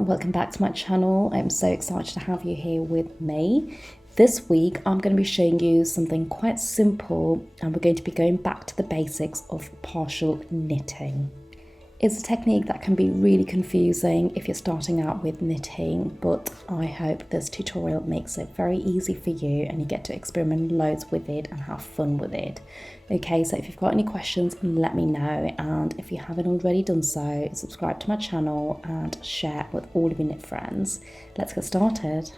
everyone, welcome back to my channel. I'm so excited to have you here with me. This week I'm going to be showing you something quite simple, and we're going to be going back to the basics of partial knitting. It's a technique that can be really confusing if you're starting out with knitting, but I hope this tutorial makes it very easy for you and you get to experiment loads with it and have fun with it. Okay, so if you've got any questions, let me know, and if you haven't already done so, subscribe to my channel and share with all of your knit friends. Let's get started.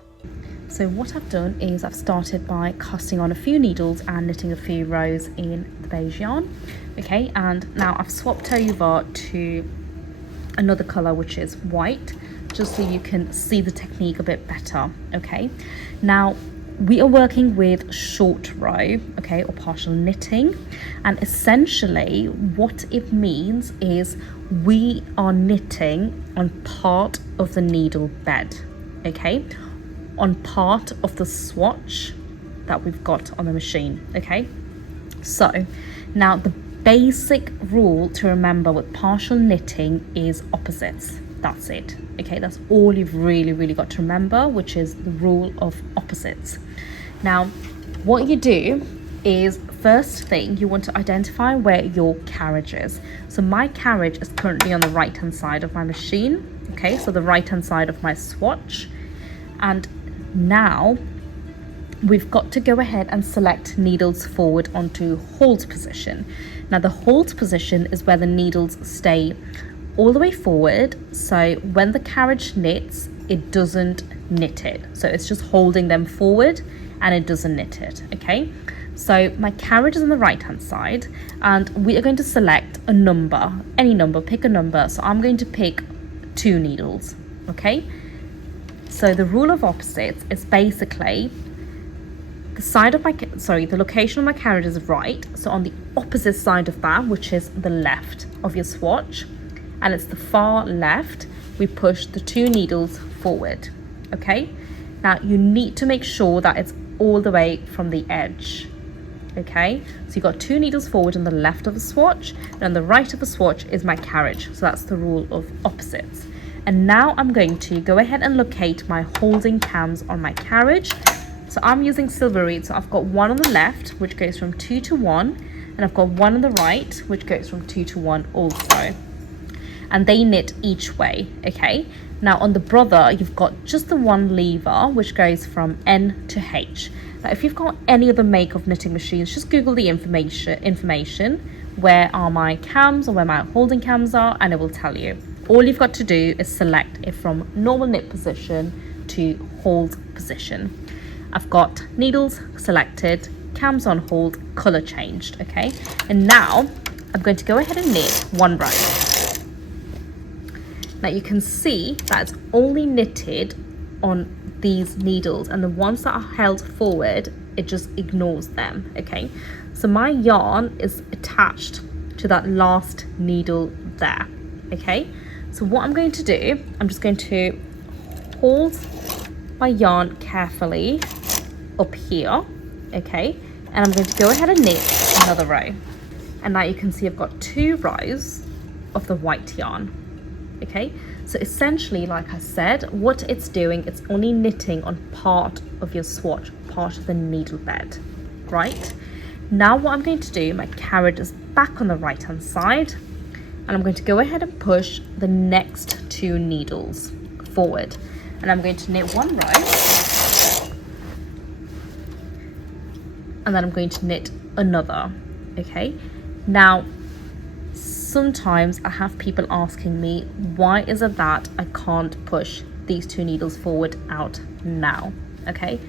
So what I've done is I've started by casting on a few needles and knitting a few rows in the beige yarn. Okay, and now I've swapped over to another colour, which is white, just so you can see the technique a bit better. Okay, now we are working with short row, okay, or partial knitting, and essentially what it means is we are knitting on part of the needle bed, okay, on part of the swatch that we've got on the machine. Okay, so now the basic rule to remember with partial knitting is opposites. That's it. Okay, that's all you've really got to remember, which is the rule of opposites. Now what you do is, first thing, you want to identify where your carriage is. So my carriage is currently on the right hand side of my machine, okay, so the right hand side of my swatch. And now we've got to go ahead and select needles forward onto hold position. Now the hold position is where the needles stay all the way forward, so when the carriage knits, it doesn't knit it, so it's just holding them forward and it doesn't knit it. Okay, so my carriage is on the right hand side, and we are going to select a number, any number, pick a number. So I'm going to pick 2 needles. Okay, so the rule of opposites is basically the location of my carriage is right, so on the opposite side of that, which is the left of your swatch, and it's the far left, we push the 2 needles forward. Okay, now you need to make sure that it's all the way from the edge. Okay, so you've got 2 needles forward on the left of the swatch, and on the right of the swatch is my carriage, so that's the rule of opposites. And now I'm going to go ahead and locate my holding cams on my carriage. So I'm using silver reed, so I've got one on the left, which goes from 2 to 1, and I've got one on the right, which goes from 2 to 1 also. And they knit each way. Okay, now on the brother, you've got just the one lever, which goes from N to H. Now if you've got any other make of knitting machines, just Google the information, where are my cams or where my holding cams are, and it will tell you. All you've got to do is select it from normal knit position to hold position. I've got needles selected, cams on hold, colour changed. Okay, and now I'm going to go ahead and knit 1 row. Now you can see that it's only knitted on these needles, and the ones that are held forward, it just ignores them. Okay, so my yarn is attached to that last needle there. Okay, so what I'm going to do, I'm just going to hold my yarn carefully up here. Okay, and I'm going to go ahead and knit another row, and now you can see I've got 2 rows of the white yarn. Okay, so essentially, like I said, what it's doing, it's only knitting on part of your swatch, part of the needle bed. Right, now what I'm going to do, my carriage is back on the right hand side, and I'm going to go ahead and push the next 2 needles forward, and I'm going to knit 1 row, and then I'm going to knit another. Okay, now sometimes I have people asking me, why is it that I can't push these 2 needles forward out now? Okay,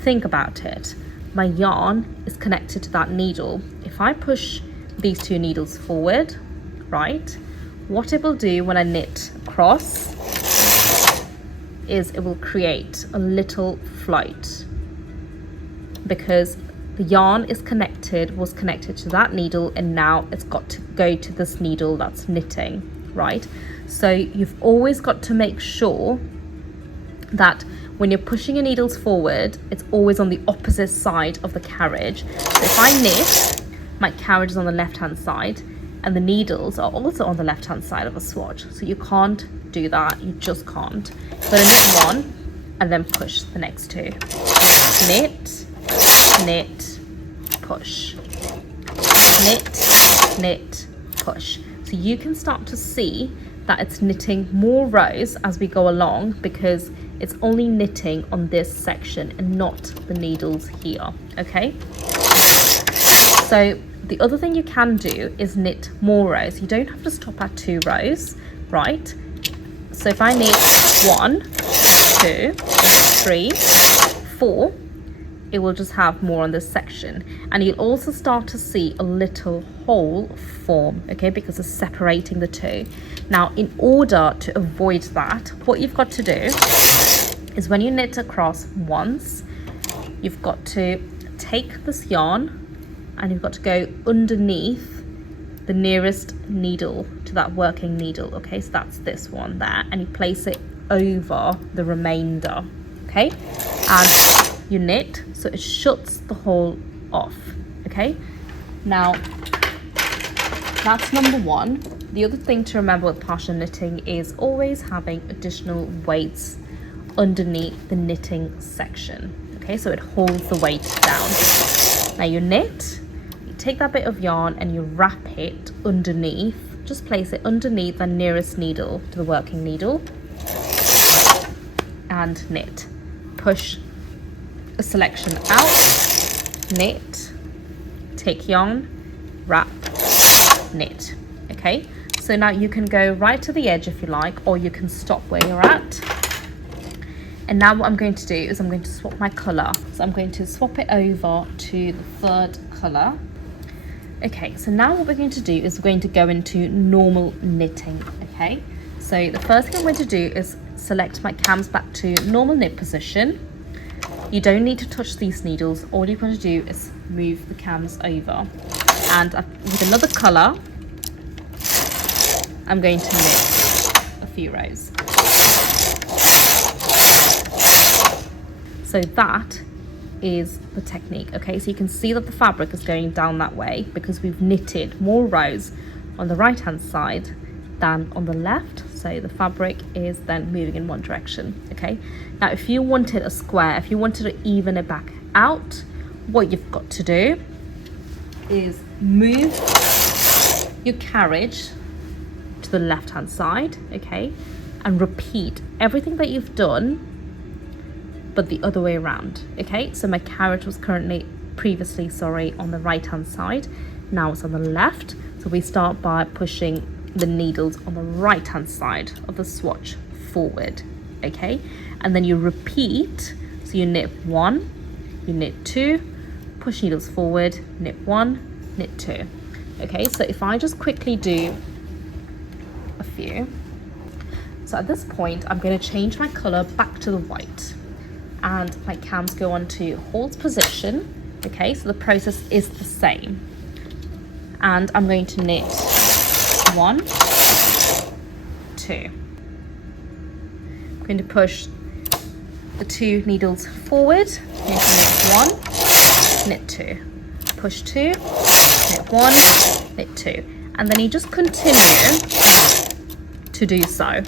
think about it. My yarn is connected to that needle. If I push these 2 needles forward, right, what it will do when I knit across is it will create a little float, because the yarn was connected to that needle, and now it's got to go to this needle that's knitting, right? So you've always got to make sure that when you're pushing your needles forward, it's always on the opposite side of the carriage. So if I knit, my carriage is on the left hand side, and the needles are also on the left hand side of a swatch, so you can't do that. You just can't. You're going to knit one and then push the next two. Knit, knit, push, knit, knit, push. So you can start to see that it's knitting more rows as we go along, because it's only knitting on this section and not the needles here. Okay, so the other thing you can do is knit more rows. You don't have to stop at 2 rows, right? So if I knit 1, 2, 3, 4, it will just have more on this section, and you'll also start to see a little hole form, okay, because it's separating the two. Now, in order to avoid that, what you've got to do is when you knit across once, you've got to take this yarn and you've got to go underneath the nearest needle to that working needle. Okay, so that's this one there, and you place it over the remainder. Okay, and you knit so it shuts the hole off. Okay, now that's number one. The other thing to remember with partial knitting is always having additional weights underneath the knitting section. Okay, so it holds the weight down. Now you knit, you take that bit of yarn and you wrap it underneath, just place it underneath the nearest needle to the working needle, and knit. Push a selection out, knit, take yarn, wrap, knit. Okay, so now you can go right to the edge if you like, or you can stop where you're at. And now what I'm going to do is I'm going to swap my colour. So I'm going to swap it over to the third colour. Okay, so now what we're going to do is we're going to go into normal knitting. Okay, so the first thing I'm going to do is select my cams back to normal knit position. You don't need to touch these needles. All you're going to do is move the cams over. And with another colour, I'm going to knit a few rows. So that is the technique. Okay, so you can see that the fabric is going down that way because we've knitted more rows on the right hand side than on the left. So the fabric is then moving in one direction. Okay, now if you wanted a square, if you wanted to even it back out, what you've got to do is move your carriage to the left hand side, okay, and repeat everything that you've done but the other way around. Okay, so my carriage was previously on the right hand side, now it's on the left. So we start by pushing the needles on the right hand side of the swatch forward, okay, and then you repeat. So you knit 1, you knit 2, push needles forward, knit 1, knit 2. Okay, so if I just quickly do a few. So at this point I'm going to change my color back to the white, and my cams go on to hold position. Okay, so the process is the same, and I'm going to knit 1, 2. I'm going to push the 2 needles forward. I'm going to knit 1, knit 2, push 2, knit 1, knit 2, and then you just continue to do so.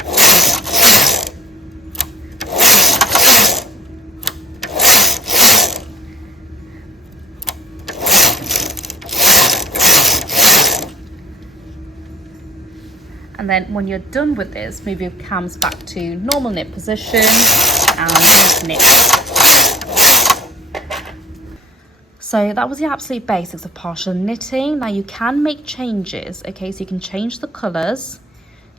And then when you're done with this, move your cams back to normal knit position and knit. So that was the absolute basics of partial knitting. Now you can make changes, okay, so you can change the colours,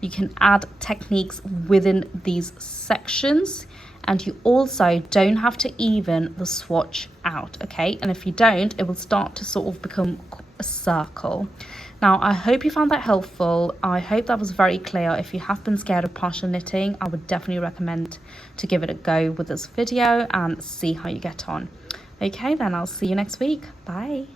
you can add techniques within these sections, and you also don't have to even the swatch out, okay, and if you don't, it will start to sort of become a circle. Now, I hope you found that helpful. I hope that was very clear. If you have been scared of partial knitting, I would definitely recommend to give it a go with this video and see how you get on. Okay, then I'll see you next week. Bye.